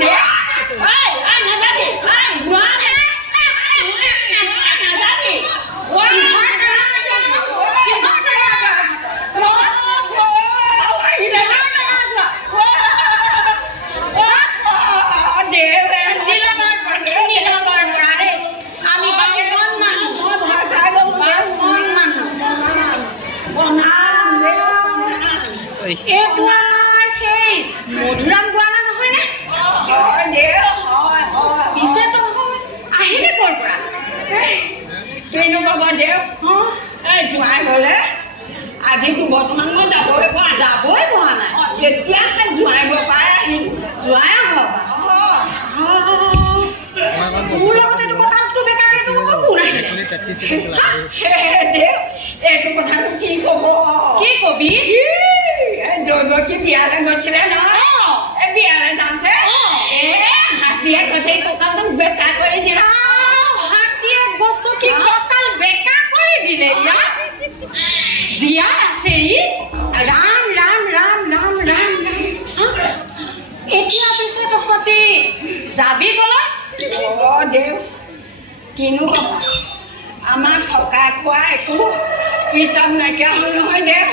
দে নাযাবি নাযাবি এইটো আমাৰ সেই মধুৰাম গোৱালা নহয়নে? পিছে নহয় আহিলে ক'ৰ পৰা? কিনো ক'ব দেউ এই জোঁৱাই গ'লে আজি 2 বছৰমান মই যাবই পৰা নাই তেতিয়া জোঁৱাই গৈ পাই আহিলোঁ জোঁৱাই আহক তোৰ লগতে কামটো বেকাৰকৈ কোন আহিলে? দেউ এইটো কথাটো কি ক'ব কি কবি? দৈৱতী বিয়ালৈ গৈছিলে নহয় এই বিয়ালৈ যাওঁতে হাতীয়ে গছকি কঁকালটো বেকা কৰি দিলে হাতীয়ে গছকি কঁকাল বেকা কৰি দিলে ইয়াত জীয়াই আছে ই ৰাম ৰাম ৰাম ৰাম ৰাম এতিয়া পিছে তহঁতি যাবি গ'লা দেউ কিনো ক'বা আমাৰ থকা খোৱা একো হিচাপ নাইকিয়া হ'ল নহয় দেউ